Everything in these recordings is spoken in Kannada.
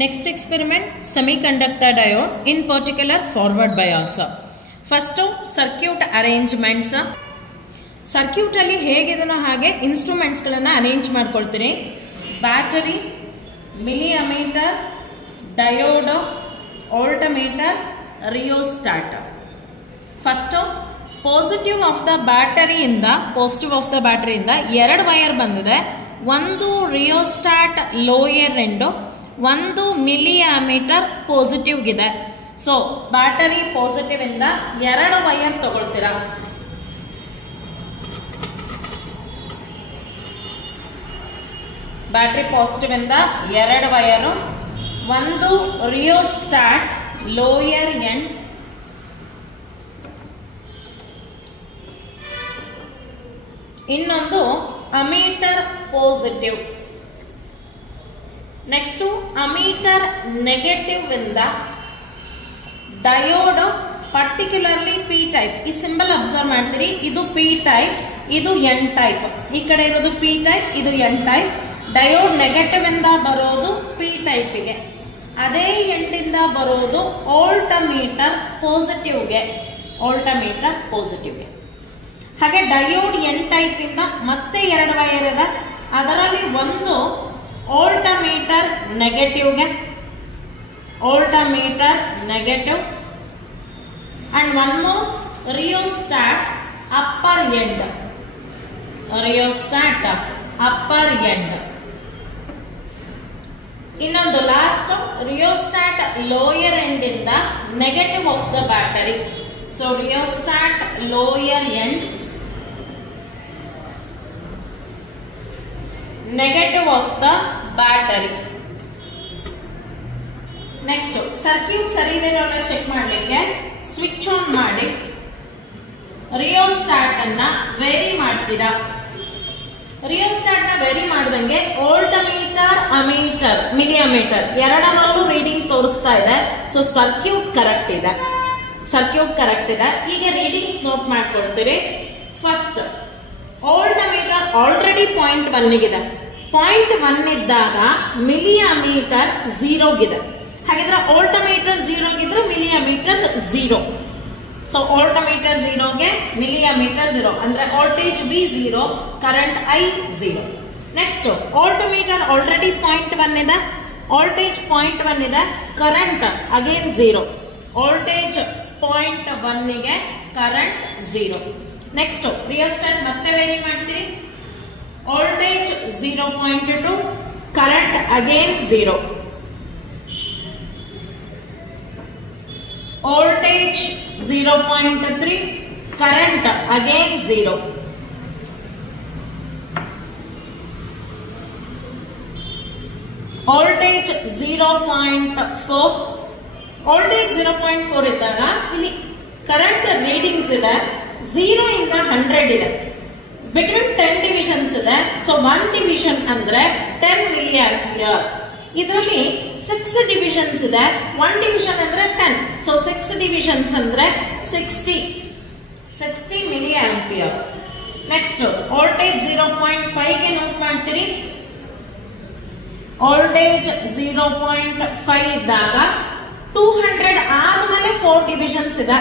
Next experiment, semiconductor diode, in particular forward bias. First, circuit arrangements. Circuit ಅಲ್ಲಿ ಹೇಗಿದೆನೋ ಹಾಗೆ instruments ಗಳನ್ನು arrange ಮಾಡ್ಕೊಳ್ತೀನಿ. Battery, milliammeter, diode, voltmeter, rheostat. First, positive of the battery ಇಂದ ಎರಡು ವೈರ್ ಬಂದಿದೆ. ಒಂದು rheostat ಲೋಯರ್ ಎಂಡ್, ಒಂದು ಮಿಲಿಯಾಮೀಟರ್ ಪಾಸಿಟಿವ್ ಗಿದೆ. ಸೊ ಬ್ಯಾಟರಿ ಪಾಸಿಟಿವ್ ಇಂದ ಎರಡು ವೈರ್ ತಗೊಳ್ತೀರಾ. ಬ್ಯಾಟರಿ ಪಾಸಿಟಿವ್ ಇಂದ ಎರಡು ವೈರು, ಒಂದು ರಿಯೋಸ್ಟಾಟ್ ಲೋಯರ್ ಎಂಡ್, ಇನ್ನೊಂದು ammeter positive. Next ammeter negative ಇಂದ ಡಯೋಡ್, ಪರ್ಟಿಕ್ಯುಲರ್ಲಿ ಪಿ ಟೈಪ್. ಈ ಸಿಂಬಲ್ ಅಬ್ಸರ್ವ್ ಮಾಡ್ತೀರಿ, ಇದು ಪಿ ಟೈಪ್, ಇದು ಎನ್ ಟೈಪ್. ಈ ಕಡೆ ಇರೋದು ಪಿ ಟೈಪ್, ಇದು ಎನ್ ಟೈಪ್. ಡಯೋಡ್ ನೆಗೆಟಿವ್ ಇಂದ ಬರೋದು ಪಿ ಟೈಪ್ಗೆ, ಅದೇ ಎಂಡಿಂದ ಬರೋದು ವೋಲ್ಟಮೀಟರ್ ಪಾಸಿಟಿವ್ಗೆ. ಹಾಗೆ ಡಯೋಡ್ ಎನ್ ಟೈಪ್ ಇಂದ ಮತ್ತೆ ಎರಡು ವೈರ್ ಇದೆ, ಅದರಲ್ಲಿ ಒಂದು ವೋಲ್ಟಮೀಟರ್ ನೆಗೆಟಿವ್ಗೆ, and one more rheostat upper end. ಇನ್ನೊಂದು ಲಾಸ್ಟ್ rheostat lower end ಇಂದ negative of the battery. So rheostat lower end, negative of the battery. Next circuit ಸರಿ ಇದೆ ಚೆಕ್ ಮಾಡಲಿಕ್ಕೆ ಸ್ವಿಚ್ ಆನ್ ಮಾಡಿ ರಿಯೋಸ್ಟಾಟ್ ಅನ್ನ ವೇರಿ ಮಾಡ್ತೀರಾ. ರಿಯೋಸ್ಟಾಟ್ ನ ವೇರಿ ಮಾಡಿದಂಗೆ ವೋಲ್ಟಮೀಟರ್, ಅಮೀಟರ್, ಮಿಲಿಯಮೀಟರ್ ಎರಡರಲ್ಲೂ ರೀಡಿಂಗ್ ತೋರಿಸ್ತಾ ಇದೆ. ಸೊ ಸರ್ಕ್ಯೂಟ್ ಕರೆಕ್ಟ್ ಇದೆ. ಈಗ ರೀಡಿಂಗ್ಸ್ ನೋಟ್ ಮಾಡ್ಕೊಳ್ತೀರಿ. ಫಸ್ಟ್ ವೋಲ್ಟಮೀಟರ್ ಆಲ್ರೆಡಿ 0.1 ಗಿದೆ. 0.1 ಇದ್ದಾಗ ಮಿಲಿಯಮೀಟರ್ 0 ಗಿದೆ. ಹಾಗಿದ್ರೆ ವೋಲ್ಟಮೀಟರ್ 0 ಗಿದ್ರೆ ಮಿಲಿಯಮೀಟರ್ 0. ಸೊ ವೋಲ್ಟಮೀಟರ್ 0ಗೆ ಮಿಲಿಯಮೀಟರ್ 0 ಅಂದ್ರೆ voltage V 0, current I 0. Next voltmeter already 0.1 ಇದೆ, ವೋಲ್ಟೇಜ್ 0.1 ಇದೆ, ಕರೆಂಟ್ ಅಗೇನ್ 0. ವೋಲ್ಟೇಜ್ 0.1 ಗೆ ಕರೆಂಟ್ 0. ನೆಕ್ಸ್ಟ್ ರಿಯೋಸ್ಟಾಟ್ ಮತ್ತೆ ವೇರಿ ಮಾಡ್ತೀರಿ. Voltage 0.2, current again 0. Voltage 0.3, current again 0. Voltage 0.4, voltage 0.4 ಇದ್ದಾಗ ಇಲ್ಲಿ ಕರೆಂಟ್ ರೀಡಿಂಗ್ಸ್ ಇದೆ 0 ಇಂದ 100 ಇದೆ. ಬಿಟ್ವೀನ್ 10 ಡಿವಿಷನ್ಸ್ ಇದೆ. ಸೊ 1 ಡಿವಿಷನ್ ಅಂದ್ರೆ 10 ಮಿಲಿ ಆಂಪಿಯರ್. ಇದರಲ್ಲಿ 6 ಡಿವಿಷನ್ಸ್ ಇದೆ. 1 ಡಿವಿಷನ್ ಅಂದ್ರೆ 10. ಸೊ 6 ಡಿವಿಷನ್ಸ್ ಅಂದ್ರೆ 60 ಮಿಲಿ ಆಂಪಿಯರ್. ನೆಕ್ಸ್ಟ್ ವೋಲ್ಟೇಜ್ 0.5 ಗೆ ನೋಟ್ ಮಾಡ್ತೀರಿ. ವೋಲ್ಟೇಜ್ 0.5 ಇದ್ದಾಗ 200 ಆದ್ಮೇಲೆ 4 ಡಿವಿಷನ್ಸ್ ಇದೆ.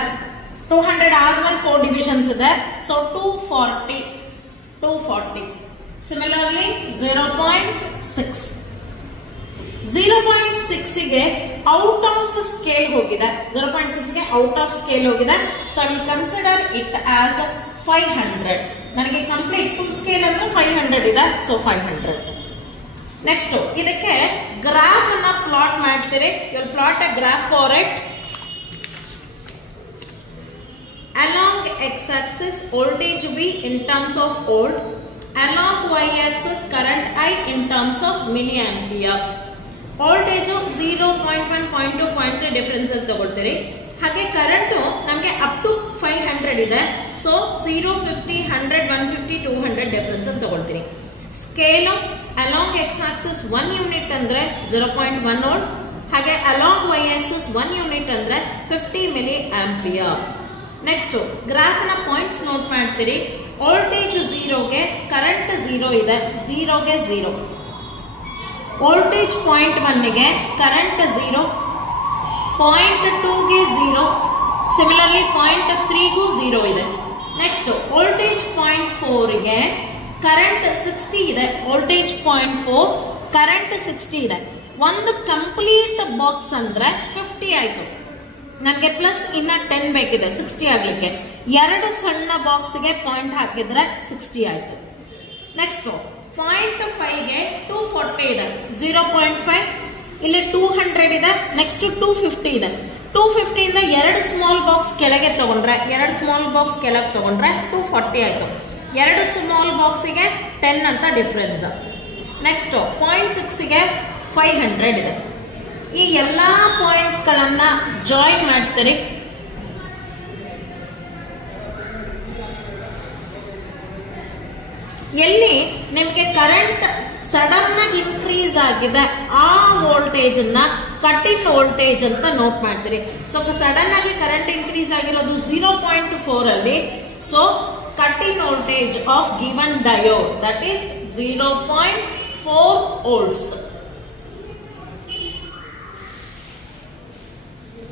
200 ಆದ್ಮೇಲೆ 4 ಡಿವಿಷನ್ಸ್ ಇದೆ. ಸೊ 240. ಸಿಮಿಲರ್ಲಿ 0.6 ಗೆ ಔಟ್ ಆಫ್ ಸ್ಕೇಲ್ ಹೋಗಿದೆ. 0.6 ಗೆ ಔಟ್ ಆಫ್ ಸ್ಕೇಲ್ ಹೋಗಿದೆ. So I will consider it as 500. ನನಗೆ ಕಂಪ್ಲೀಟ್ ಫುಲ್ ಸ್ಕೇಲ್ ಅಂದ್ರೆ 500 ಇದೆ. ಸೊ 500. ನೆಕ್ಸ್ಟ್ ಇದಕ್ಕೆ ಗ್ರಾಫ್ ಅನ್ನ ಪ್ಲಾಟ್ ಮಾಡ್ತೀರಿ. You will plot a graph for it. Along x-axis voltage V in terms of volt, along y-axis current I in terms of milliampere. Voltage 0.1, 0.2, 0.3 difference ಅಲ್ಲಿ ತಗೊಳ್ತೀರಿ. ಹಾಗೆ ಕರೆಂಟ್ ನಮಗೆ ಅಪ್ ಟು 500 ಇದೆ. ಸೊ 0, 50, 100, 150, 200 ಡಿಫರೆನ್ಸ್ ಅಲ್ಲಿ ತಗೊಳ್ತೀರಿ. Scale along X axis 1 unit ಅಂದ್ರೆ 0.1 ವೋಲ್ಟ್, ಹಾಗೆ ಅಲಾಂಗ್ ವೈ ಆಕ್ಸಿಸ್ 1 ಯೂನಿಟ್ ಅಂದ್ರೆ 50 ಮಿಲಿ ಆಂಪಿಯರ್. ನೆಕ್ಸ್ಟ್ ಗ್ರಾಫ್ ನ ಪಾಯಿಂಟ್ಸ್ ನೋಟ್ ಮಾಡ್ತೀರಿ. ವೋಲ್ಟೇಜ್ 0 ಗೆ ಕರೆಂಟ್ 0 ಇದೆ, 0 ಗೆ 0. ವೋಲ್ಟೇಜ್ ಪಾಯಿಂಟ್ 1ಗೆ ಕರೆಂಟ್ 0, ಪಾಯಿಂಟ್ 2ಗೆ 0, ಸಿಮಿಲರ್ಲಿ ಪಾಯಿಂಟ್ 3ಗೂ 0 ಇದೆ. ನೆಕ್ಸ್ಟ್ ವೋಲ್ಟೇಜ್ ಪಾಯಿಂಟ್ 4ಗೆ ಕರೆಂಟ್ 60 ಇದೆ. ವೋಲ್ಟೇಜ್ ಪಾಯಿಂಟ್ 4 ಕರೆಂಟ್ 60 ಇದೆ. ಒಂದು ಕಂಪ್ಲೀಟ್ ಬಾಕ್ಸ್ ಅಂದ್ರೆ 50 ಆಯ್ತು. ನನಗೆ ಪ್ಲಸ್ ಇನ್ನ 10 ಬೇಕಿದೆ 60 ಆಗ್ಲಿಕ್ಕೆ. ಎರಡು ಸಣ್ಣ ಬಾಕ್ಸ್ಗೆ ಪಾಯಿಂಟ್ ಹಾಕಿದ್ರೆ 60 ಆಯ್ತು. ನೆಕ್ಸ್ಟ್ ಪಾಯಿಂಟ್ 5ಗೆ 240 ಇದೆ. 0.5 ಇಲ್ಲಿ 200 ಇದೆ. ನೆಕ್ಸ್ಟ್ 250 ಇದೆ. 250 ಇಂದ ಎರಡು ಸ್ಮಾಲ್ ಬಾಕ್ಸ್ ಕೆಳಗೆ ತಗೊಂಡ್ರೆ 240 ಆಯ್ತು. ಎರಡು ಸ್ಮಾಲ್ ಬಾಕ್ಸಿಗೆ 10 ಅಂತ ಡಿಫ್ರೆನ್ಸ್. ನೆಕ್ಸ್ಟ್ ಪಾಯಿಂಟ್ 6ಗೆ 500 ಇದೆ. ಈ ಎಲ್ಲ ಪಾಯಿಂಟ್ಸ್ಗಳನ್ನ ಜಾಯಿನ್ ಮಾಡ್ತೀರಿ. ಎಲ್ಲಿ ನಿಮಗೆ ಕರೆಂಟ್ ಸಡನ್ ಆಗಿ ಇನ್ಕ್ರೀಸ್ ಆಗಿದೆ ಆ ವೋಲ್ಟೇಜ್ ಅನ್ನ ಕಟ್ ಇನ್ ವೋಲ್ಟೇಜ್ ಅಂತ ನೋಟ್ ಮಾಡ್ತೀರಿ. ಸೊ ಸಡನ್ ಆಗಿ ಕರೆಂಟ್ ಇನ್ಕ್ರೀಸ್ ಆಗಿರೋದು 0.4 ಅಲ್ಲಿ. So cut in voltage of given diode that is 0.4 volts.